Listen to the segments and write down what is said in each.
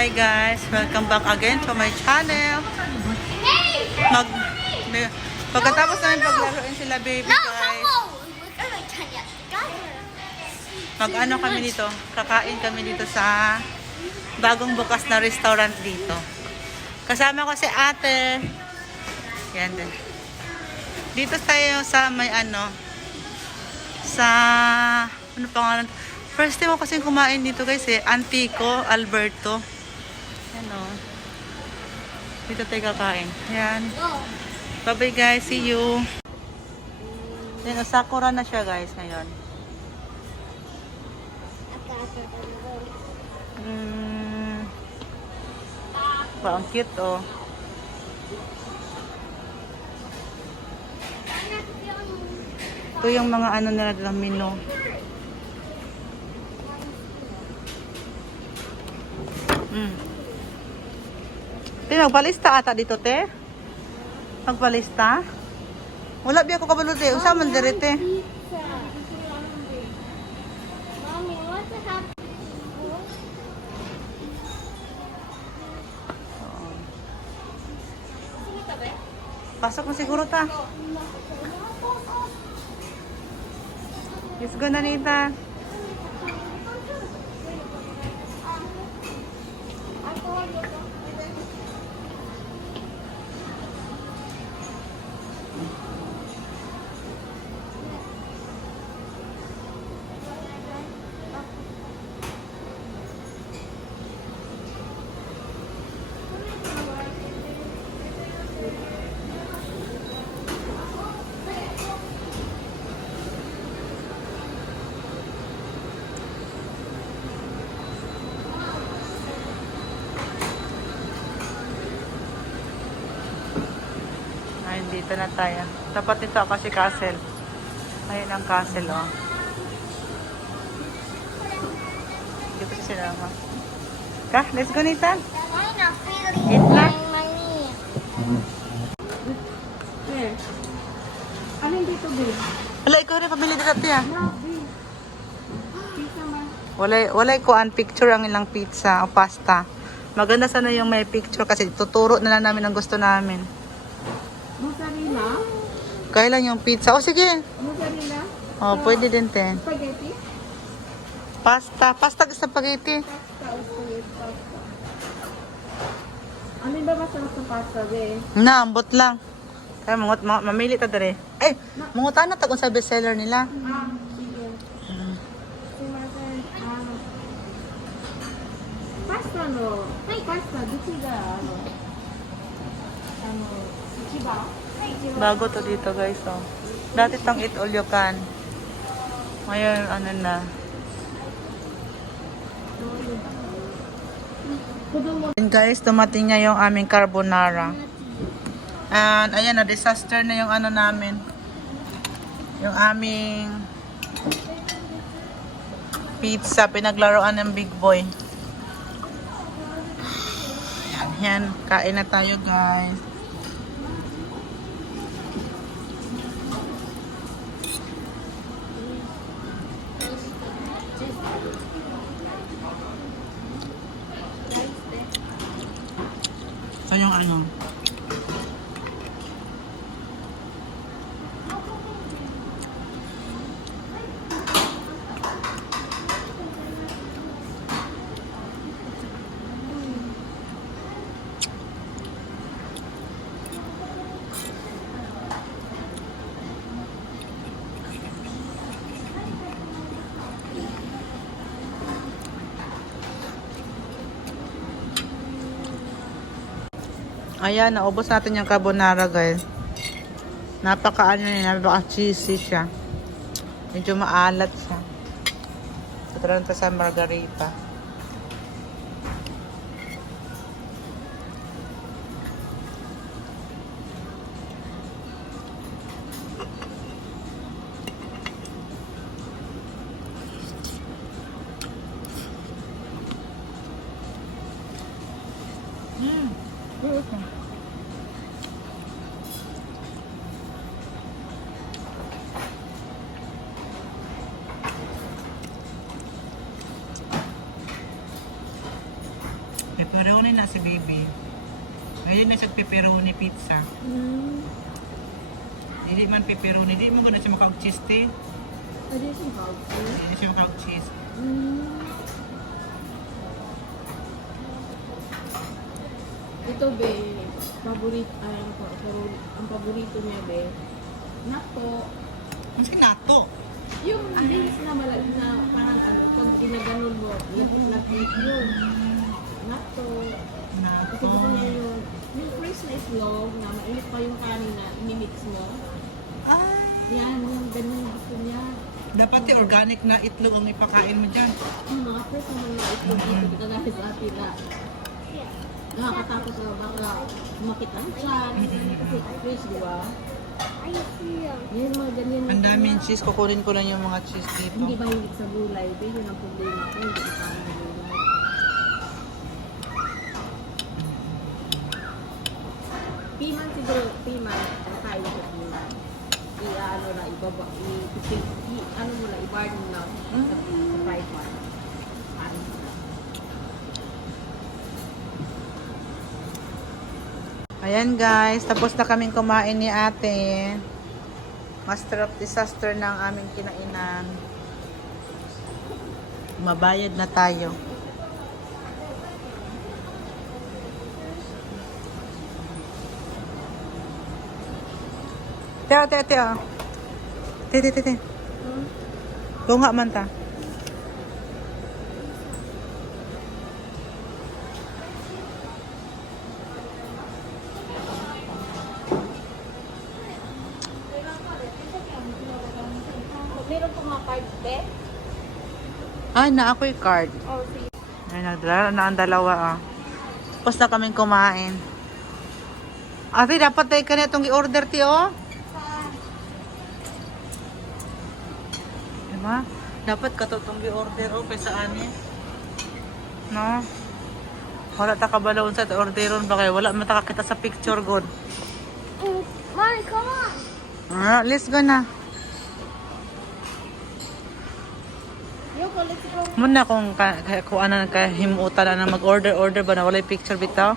Hi guys, welcome back again to my channel. Pagkatapos namin paglaruin sila baby guys, mag-ano kami dito, kakain kami dito sa bagong bukas na restaurant dito. Kasama ko si ate. Yan din. Dito tayo sa may sa pangalan? First time ako kasi kumain dito guys Antico, Alberto. Ano? Dito tayo kakain. Yan. Bye-bye guys. See you. Yan, Sakura na siya guys ngayon. Ang cute oh. Ito yung mga nila ng menu. Nagpalista ata dito, te? Nagpalista? Wala biya ko kabalo, te. Usa man dire, te. Mommy, what's happening? Pasok mo siguro ta. Let's go na, Nita. Dito na tayo. Tapat nito ako si Castle. Ayun ang Castle, oh. Dito si sila, ha? Ka, let's go, Nita. I'm not feeling Eat na. my knee. Where? Alin dito, babe? Wala, ikaw rin pamili dito, tiya. No, babe. Pizza man. Wala ko ang picture ang ilang pizza o pasta. Maganda sana yung may picture kasi tuturo na lang namin ang gusto namin. Mozzarella? Kailan yung pizza? O sige. Mozzarella? O, pwede din, te. Spaghetti? Pasta spaghetti. Pasta o spaghetti pasta. Alin ba masarap sa pasta, babe? Naambot lang. Kaya mamili ta dere. Ay, mangutan na ta kung sa bestseller nila. Sige. Si Martin, pasta no. Hey, pasta, dito ga, Ichiba? Bago to dito, guys, oh. Dati tang eat all you can. Ngayon, na. And guys, dumating niya yung aming carbonara. And ayan na, disaster na yung namin. Yung aming pizza, pinaglaruan ng big boy. Yan, kain na tayo guys. So yung ayan, naubos natin yung carbonara guys. Napaka-cheesy siya. Medyo maalat siya. Tutulan pa sa margarita. Pepperoni na si baby. Ngayon na siya pepperoni pizza. Hindi man pepperoni. Hindi mo gana siya makaug-cheese, te. Pwede siyang coffee. Hindi siya makaug-cheese. Ito, be, ang paborito niya, be, nako, Ang sinato. yung beans na malaki na parang ano, pag ginaganon mo, lapit-lapit yun. Nako, kasi gusto niya yung fresh na islog na mainit pa yung kanin na minix mo. Ah, Yan, yung ganyan gusto niya. dapat organic na itlog ang ipakain mo dyan. Yung mga fresh na mga islog dito, dito dahil sa atin na nakakatakot na baka makita ang tiyan. Kasi fresh, di ba? I see them. Yan, mga ganyan. Ang daming cheese. Kukunin ko lang yung mga cheese dito. Hindi ba hindi sa gulay? Pero yun ang problema ko. Hindi ko kaya ng gulay. Piman siguro, piman. Ang tayo sa piman. I-ano na, ibaba, ano mo na, i-bar mo na sa fried one. Ano na. Ayan guys, tapos na kaming kumain ni ate. Master of disaster ng aming kinainan. Mabayad na tayo. Teo, teo, teo. Te. Lunga man ta. Meron pong mga card, be? Ay, na ako yung card. Oh, see. Ay, nagdala na ang dalawa ah. Tapos na kaming kumain. Ate, dapat tayo ka na itong i-order ti oh. Diba? Dapat ka itong i-order oh kaysa ani. No? Wala ta kabalaon sa orderon ba kayo? Wala matakakita sa picture good. Mommy, come on. Let's go na. Yoko, let's go. Muna kung ano kahimutan na mag-order ba na wala yung picture bitaw.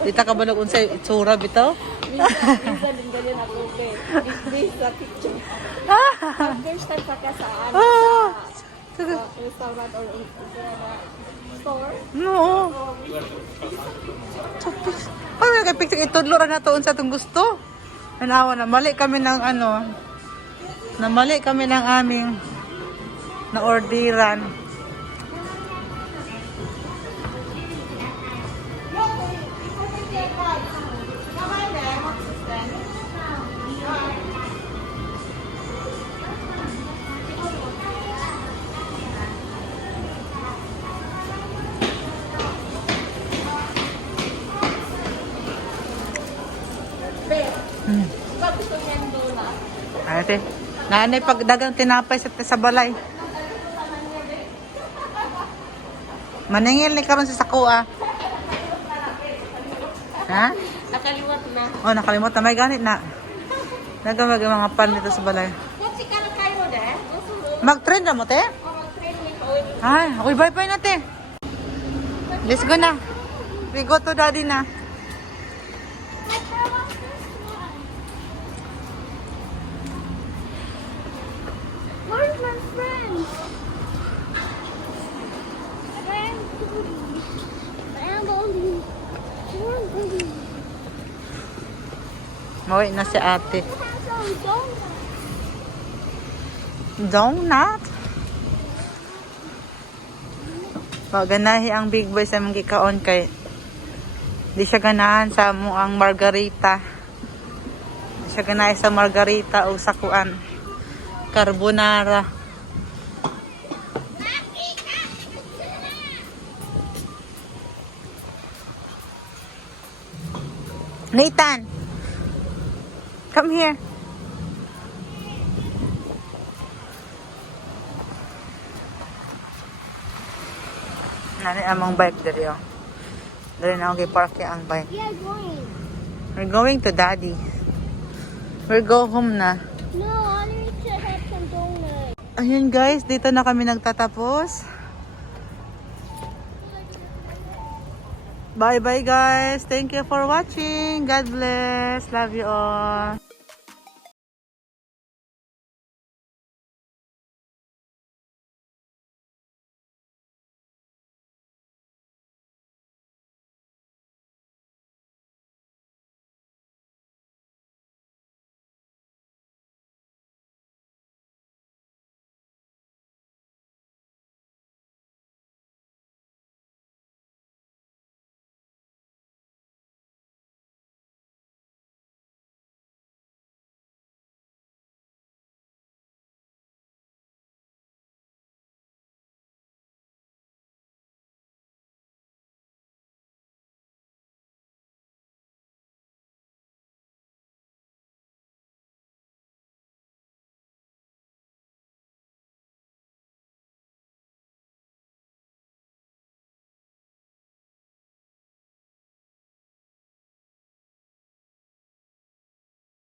Di ta kabalaon sa itsura bitaw. Minsan din ganyan ako, be. Based sa picture. First time sa kasaan. Ah! Sa restaurant or store. No. Paano kay picture itudlo ra na to unsa tong gusto? Hanawa na mali kami ng ano. Namali kami ng aming na orderan. Be, pag gusto niya yung donut, Ate, nanay pag dagang tinapay sa balay. Maningil ni karon sa sakua. Ha? nakaliwat na. Oh, nakalimot na may ganit na. Nagamag mga pan dito sa balay. Kung si Kala kayo mo, de? Mag-trend na mo, te? Mag-trade with oil. Ay, ako'y bye-bye na, te. Let's go na. We go to daddy na. Where's my friend? Bambi. Mauwi na si ate. Have some donuts. Donut? Ganahi ang big boy sa mga kikaon kay di siya ganahan sa mo ang margarita. Di siya ganahan sa margarita o sakuan. Carbonara. Nathan! Come here. Nani among bike dali oh. Dali na ako park ang bike. Yeah, going. We're going to daddy. We're go home na. No, I need to have some donuts. Ayun guys, dito na kami nagtatapos. Bye-bye guys. Thank you for watching. God bless. Love you all.